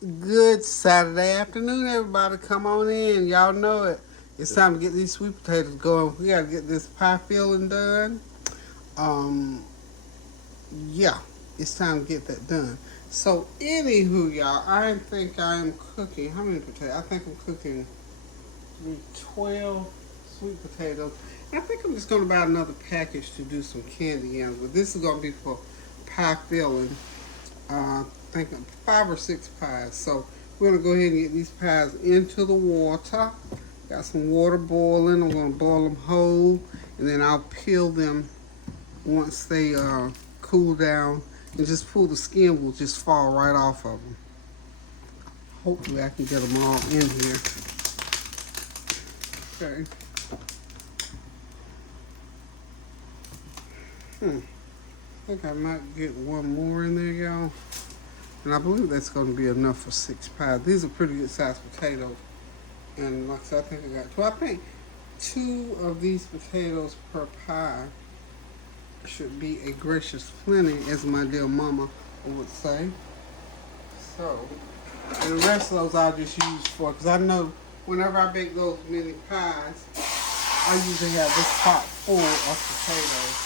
Good Saturday afternoon, everybody. Come on in. Y'all know it. It's time to get these sweet potatoes going. We gotta get this pie filling done. Um, yeah, it's time to get that done. So, anywho, y'all, I think I am cooking. How many potatoes? I think I'm cooking 12 sweet potatoes. I think I'm just gonna buy another package to do some candy yams, but this is gonna be for pie filling. I think 5 or 6 pies. So we're gonna go ahead and get these pies into the water. Got some water boiling. I'm gonna boil them whole, and then I'll peel them once they cool down, and just pull the skin will just fall right off of them. Hopefully I can get them all in here. Okay. I think I might get one more in there, y'all. And I believe that's going to be enough for 6 pies. These are pretty good sized potatoes. And like I said, I think I got 2. I think 2 of these potatoes per pie should be a gracious plenty, as my dear mama would say. So, and the rest of those I'll just use for, because I know whenever I bake those mini pies, I usually have this pot full of potatoes.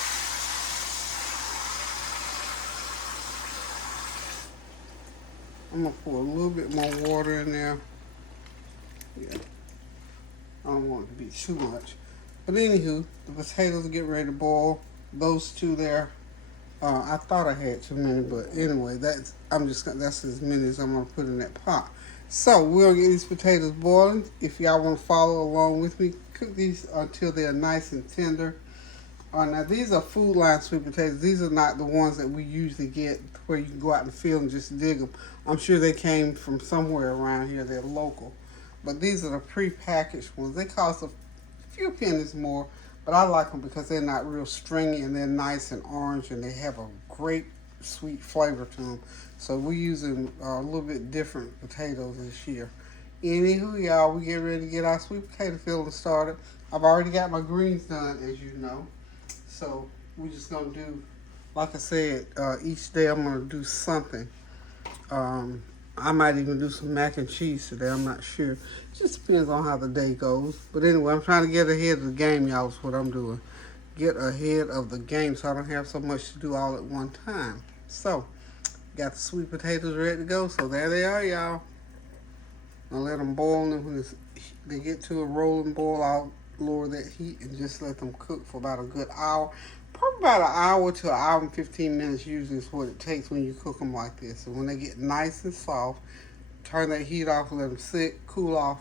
I'm going to pour a little bit more water in there. Yeah. I don't want it to be too much. But anywho, the potatoes get ready to boil. Those 2 there. I thought I had too many, but anyway, that's as many as I'm gonna put in that pot. So we're gonna get these potatoes boiling. If y'all want to follow along with me, cook these until they're nice and tender. Now these are Food Line sweet potatoes. These are not the ones that we usually get where you can go out in the field and just dig them. I'm sure they came from somewhere around here. They're local. But these are the pre-packaged ones. They cost a few pennies more, but I like them because they're not real stringy and they're nice and orange and they have a great sweet flavor to them. So we're using a little bit different potatoes this year. Anywho, y'all, we get ready to get our sweet potato filling started. I've already got my greens done, as you know. So we're just gonna do, like I said, each day I'm gonna do something. I might even do some mac and cheese today. I'm not sure. It just depends on how the day goes. But anyway, I'm trying to get ahead of the game, y'all, is what I'm doing. Get ahead of the game so I don't have so much to do all at one time. So, got the sweet potatoes ready to go. So there they are, y'all. I'll let them boil. And when they get to a rolling boil, I'll lower that heat and just let them cook for about a good hour. Probably about an hour to an hour and 15 minutes usually is what it takes when you cook them like this. And when they get nice and soft, turn that heat off, let them sit, cool off,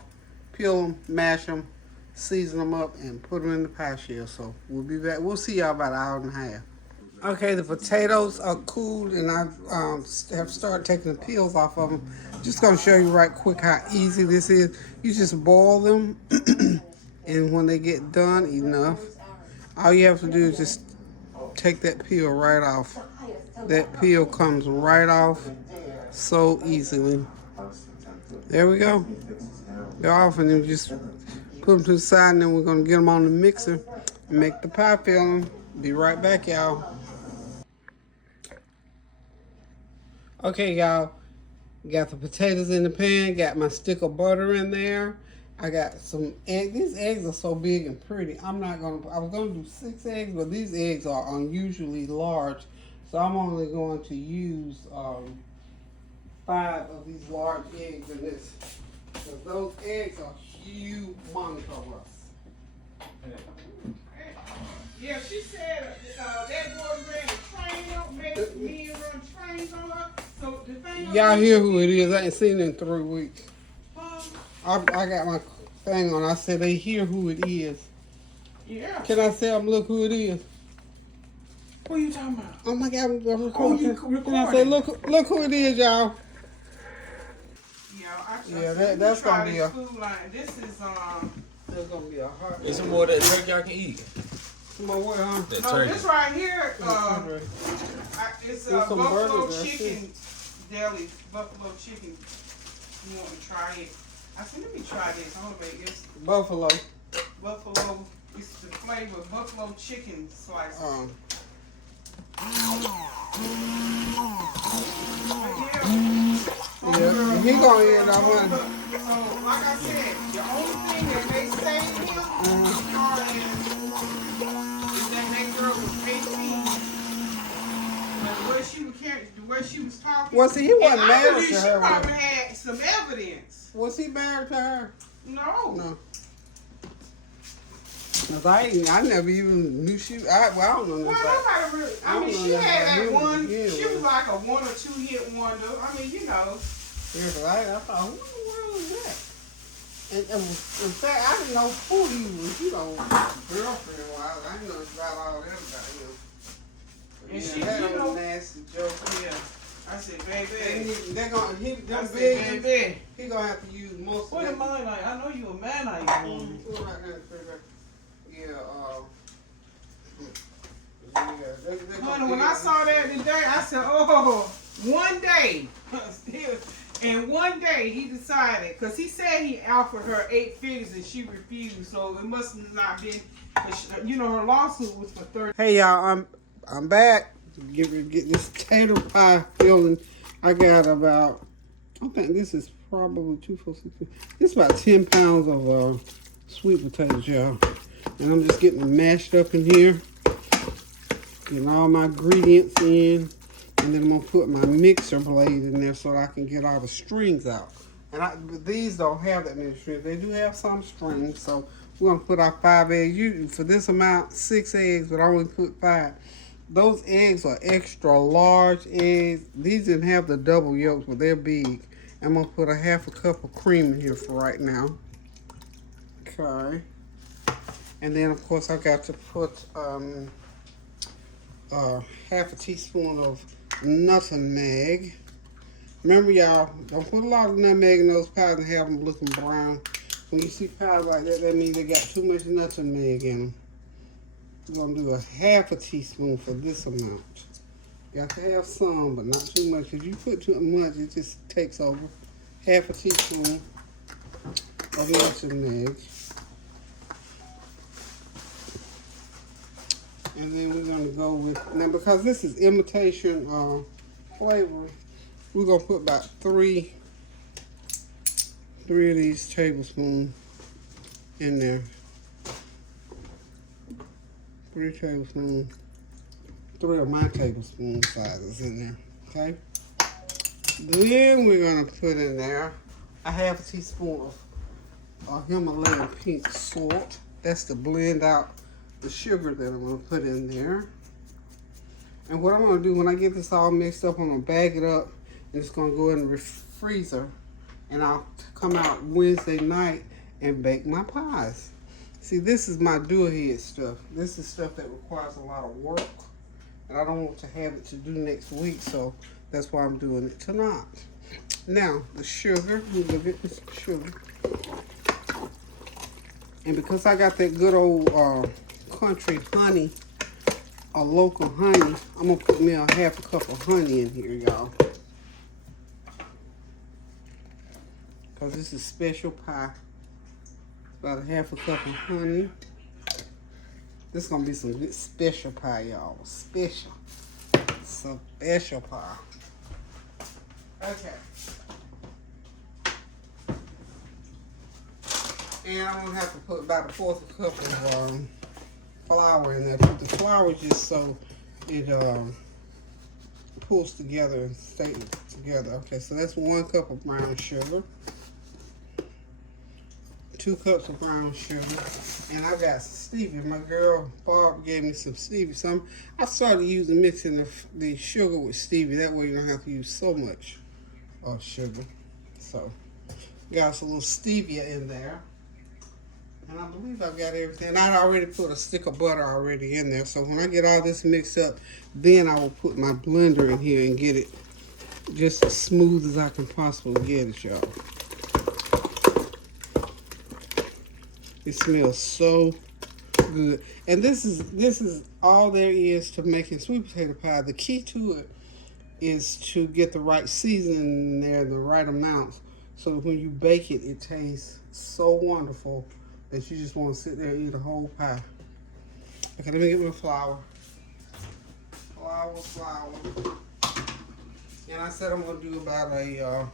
peel them, mash them, season them up, and put them in the pie shell. So we'll be back. We'll see y'all about an hour and a half. Okay, the potatoes are cooled, and I have started taking the peels off of them. Just gonna show you right quick how easy this is. You just boil them, and when they get done enough, all you have to do is just take that peel right off. That peel comes right off so easily. There we go. They're off, and then just put them to the side, and then we're gonna get them on the mixer and make the pie filling. Be right back, y'all. Okay, y'all. Got the potatoes in the pan. Got my stick of butter in there. I got some eggs. These eggs are so big and pretty. I was gonna do 6 eggs, but these eggs are unusually large. So I'm only going to use 5 of these large eggs in this. Because those eggs are humongous. Yeah, she said that boy ran a train on, made me run trains on her. So the thing y'all hear who it is? I ain't seen it in 3 weeks. I got my thing on. I said they hear who it is. Yeah. Can I say look who it is? What are you talking about? Oh my God, I'm recording. Oh, you recording? Can I say look who it is, y'all? Yeah, that's gonna be a. Food line. This is There's gonna be a hot. Is some more of that turkey I can eat? Some more what, huh? That no, turkey. this right here. It's Buffalo burgers, Chicken Deli. Buffalo Chicken. You want to try it? I said, let me try this. I want to make this Buffalo. Buffalo. It's the flavor of Buffalo Chicken slices. Yeah. Yeah, he gonna end up So, on. like I said, the only thing that they say to him is that girl was 18. But the way she was carrying, the way she was talking. Well, see, he wasn't and I married believe to she her. probably had some evidence. Was he married to her? No. No. Cause I never even knew she. I don't know. Well, nobody really. I mean, she had that one. Yeah. She was like a 1 or 2 hit wonder. I mean, you know. Yeah, cause I thought, who in the world was that? And in fact, I didn't know who he was. You know, girlfriend wise. I didn't know about all that about him. And Yeah, she, that you old know. nasty joke. Yeah. I said, baby. They're gonna I them said, big. baby. He gonna have to use most What of am that. I like? I know you a man, I ain't a woman. Put it right there in the refrigerator. Yeah, they Honey, when I saw that today, I said, oh, one day. And one day he decided, because he said he offered her 8 figures and she refused, so it must have not been, you know, her lawsuit was for 30. Hey y'all, I'm back. Get this tater pie filling. I got about, I think this is probably 2, 4, 6. This is about 10 pounds of sweet potatoes, y'all. And I'm just getting them mashed up in here. Getting all my ingredients in. And then I'm going to put my mixer blade in there so I can get all the strings out. And these don't have that many strings. They do have some strings. So we're going to put our 5 eggs. For this amount, 6 eggs, but I only put 5. Those eggs are extra large eggs. These didn't have the double yolks, but they're big. I'm going to put a 1/2 cup of cream in here for right now. Okay. And then, of course, I got to put 1/2 teaspoon of nutmeg. Remember, y'all, don't put a lot of nutmeg in those pies and have them looking brown. When you see pies like that, that means they got too much nutmeg in them. We're going to do 1/2 teaspoon for this amount. Got to have some, but not too much. If you put too much, it just takes over. 1/2 teaspoon of nutmeg. And then we're going to go with, now because this is imitation flavor, we're going to put about 3 of these tablespoons in there. 3 tablespoons, 3 of my tablespoon sizes in there, okay? Then we're going to put in there 1/2 teaspoon of Himalayan pink salt. That's to blend out the sugar that I'm going to put in there. And what I'm going to do when I get this all mixed up, I'm going to bag it up and it's going to go in the freezer. And I'll come out Wednesday night and bake my pies. See, this is my do-ahead stuff. This is stuff that requires a lot of work. And I don't want to have it to do next week, so that's why I'm doing it tonight. Now, the sugar, we look at this sugar. And because I got that good old country honey, a local honey, I'm gonna put me a 1/2 cup of honey in here, y'all. Cause this is special pie. About a 1/2 cup of honey. This is gonna be some good special pie, y'all. Special pie. Okay. And I'm gonna have to put about a 1/4 cup of flour in there. Put the flour just so it pulls together and stays together. Okay, so that's 1 cup of brown sugar. 2 cups of brown sugar. And I got stevia. My girl Barb gave me some stevia. So I started mixing the sugar with stevia. That way you don't have to use so much sugar. So got us a little stevia in there. And I believe I've got everything. I'd already put a stick of butter already in there. So when I get all this mixed up, then I will put my blender in here and get it just as smooth as I can possibly get it, y'all. It smells so good. And this is all there is to making sweet potato pie. The key to it is to get the right seasoning in there, the right amounts, so that when you bake it, it tastes so wonderful that you just want to sit there and eat a whole pie. Okay, let me get my flour. Flour. And I said I'm going to do about a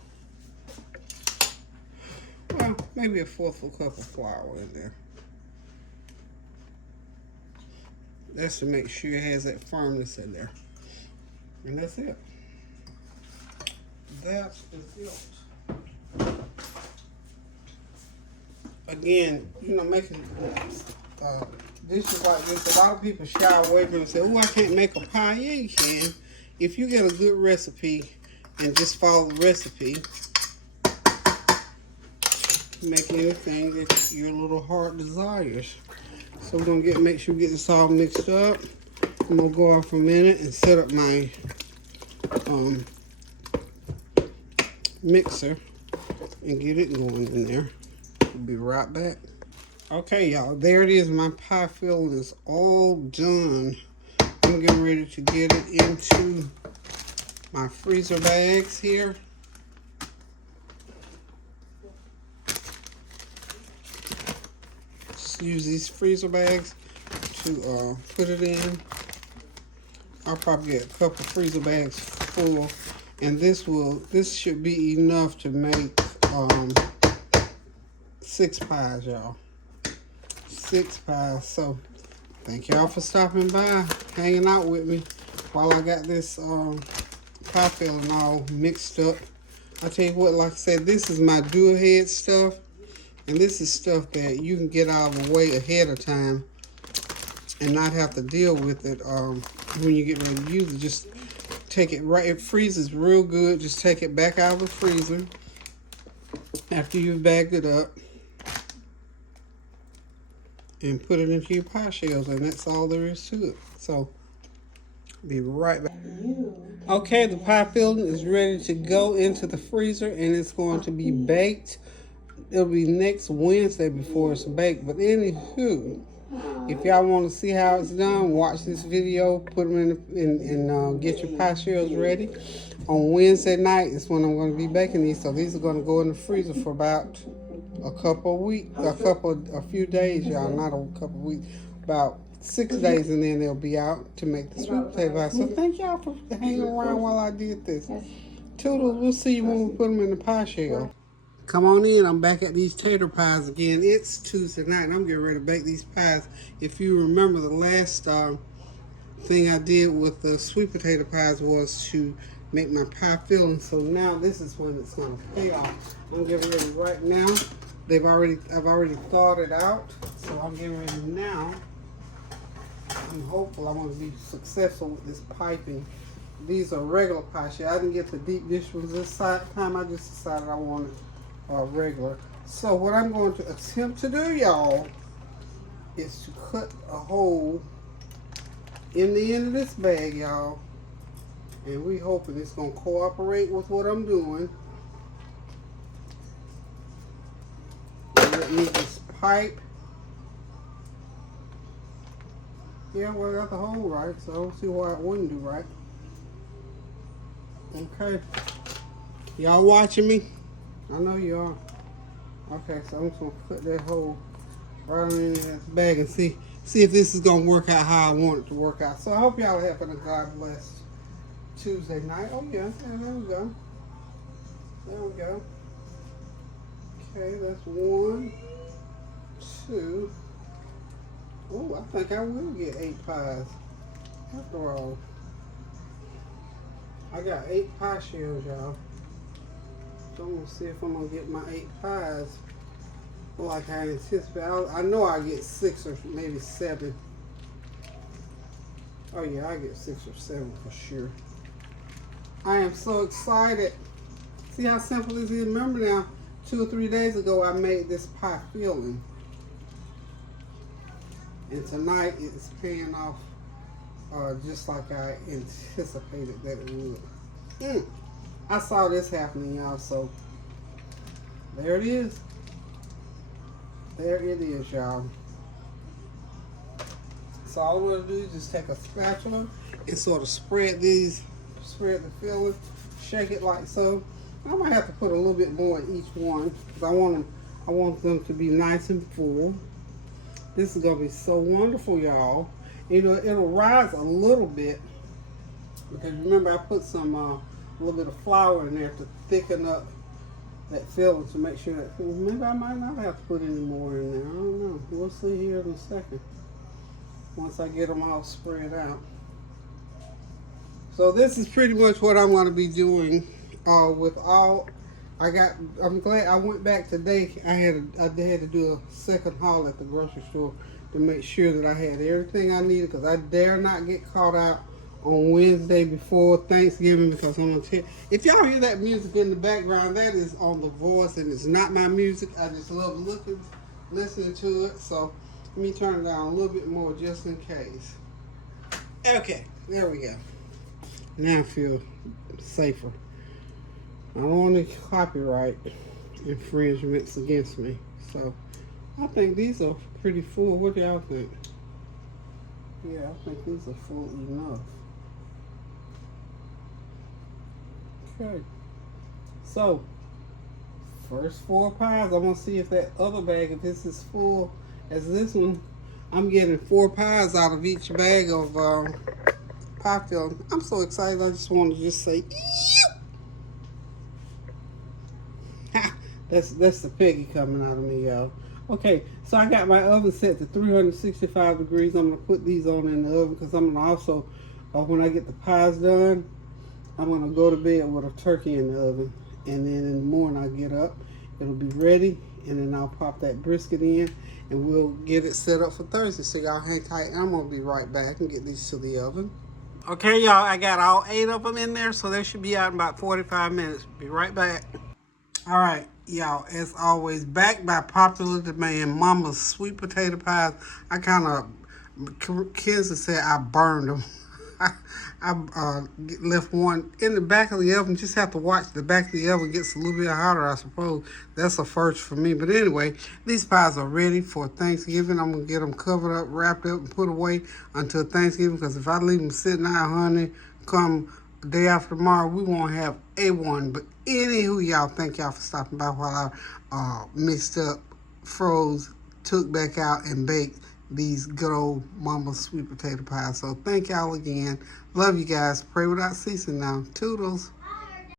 maybe a 1/4 cup of flour in there. That's to make sure it has that firmness in there. And that's it. That is it. Again, you know, making dishes like this, a lot of people shy away from it and say, oh, I can't make a pie. Yeah, you can. If you get a good recipe and just follow the recipe, make anything that your little heart desires. So we're gonna make sure we get this all mixed up. I'm gonna go off for a minute and set up my mixer and get it going in there. We'll be right back. Okay, y'all, there it is. My pie filling is all done. I'm getting ready to get it into my freezer bags here. Just use these freezer bags to put it in. I'll probably get a couple freezer bags full, and this should be enough to make 6 pies, y'all. 6 pies. So thank y'all for stopping by, hanging out with me while I got this pie filling all mixed up. I tell you what, like I said, this is my do-ahead stuff, and this is stuff that you can get out of the way ahead of time and not have to deal with it when you get ready to use it. Just take it right. It freezes real good. Just take it back out of the freezer after you've bagged it up and put it into your pie shells, and that's all there is to it. So, be right back. Okay, the pie filling is ready to go into the freezer, and it's going to be baked. It'll be next Wednesday before it's baked. But anywho, if y'all want to see how it's done, watch this video, put them in and get your pie shells ready. On Wednesday night is when I'm going to be baking these, so these are going to go in the freezer for about a few days, y'all. Not a couple of weeks, about 6 days, and then they'll be out to make the sweet potato pie. So thank y'all for hanging around while I did this. Toodles, we'll see you when we put them in the pie shell. Come on in. I'm back at these tater pies again. It's Tuesday night, and I'm getting ready to bake these pies. If you remember, the last thing I did with the sweet potato pies was to make my pie filling. So now this is when it's going to pay off. I'm getting ready right now. I've already thawed it out, so I'm getting ready now. I'm hopeful I'm going to be successful with this piping. These are regular pie shells. I didn't get the deep dish ones this time. I just decided I wanted regular. So what I'm going to attempt to do, y'all, is to cut a hole in the end of this bag, y'all. And we hoping it's going to cooperate with what I'm doing. Let me just pipe. Yeah, well, I got the hole right, so I don't see why it wouldn't do right. Okay. Y'all watching me? I know you are. Okay, so I'm just going to put that hole right in this bag and see if this is going to work out how I want it to work out. So I hope y'all are having a God blessed Tuesday night. Oh, yeah, there we go. There we go. Okay, that's 1, 2. Oh, I think I will get 8 pies. After all, I got 8 pie shells, y'all. So I'm going to see if I'm going to get my 8 pies like I anticipate. I know I get 6 or maybe 7. Oh yeah, I get 6 or 7 for sure. I am so excited. See how simple this is? Remember now, 2 or 3 days ago I made this pie filling. And tonight it's paying off just like I anticipated that it would. I saw this happening, y'all, so there it is. There it is, y'all. So all I'm going to do is just take a spatula and sort of spread the filling, shake it like so. I might have to put a little bit more in each one because I want them to be nice and full. This is going to be so wonderful, y'all. You know, it'll rise a little bit because remember I put some a little bit of flour in there to thicken up that filling to make sure that maybe I might not have to put any more in there. I don't know. We'll see here in a second. Once I get them all spread out. So this is pretty much what I'm going to be doing with all. I'm glad I went back today. I had to do a second haul at the grocery store to make sure that I had everything I needed, because I dare not get caught out on Wednesday before Thanksgiving, because I'm gonna tell you, if y'all hear that music in the background, that is on The Voice, and it's not my music. I just love listening to it. So let me turn it down a little bit more just in case. Okay, there we go. Now I feel safer. I don't want any copyright infringements against me. So I think these are pretty full. What do y'all think? Yeah, I think these are full enough. Okay. So, first 4 pies. I want to see if that other bag, if this is full as this one. I'm getting 4 pies out of each bag of pie filling. I'm so excited. I just want to just say, ha! That's the Peggy coming out of me, y'all. Okay, so I got my oven set to 365 degrees. I'm going to put these on in the oven, because I'm going to also, when I get the pies done, I'm going to go to bed with a turkey in the oven. And then in the morning I get up, it'll be ready, and then I'll pop that brisket in, and we'll get it set up for Thursday. So y'all hang tight, and I'm going to be right back and get these to the oven. Okay, y'all, I got all 8 of them in there, so they should be out in about 45 minutes. Be right back. All right, y'all, as always, back by popular demand, Mama's sweet potato pies. I kind of, Kenzie said I burned them. I left one in the back of the oven. Just have to watch the back of the oven gets a little bit hotter, I suppose. That's a first for me. But anyway, these pies are ready for Thanksgiving. I'm going to get them covered up, wrapped up, and put away until Thanksgiving. Because if I leave them sitting out, honey, come day after tomorrow, we won't have A1. But anywho, y'all, thank y'all for stopping by while I mixed up, froze, took back out, and baked these good old Mama's sweet potato pies. So thank y'all again. Love you guys. Pray without ceasing now. Toodles.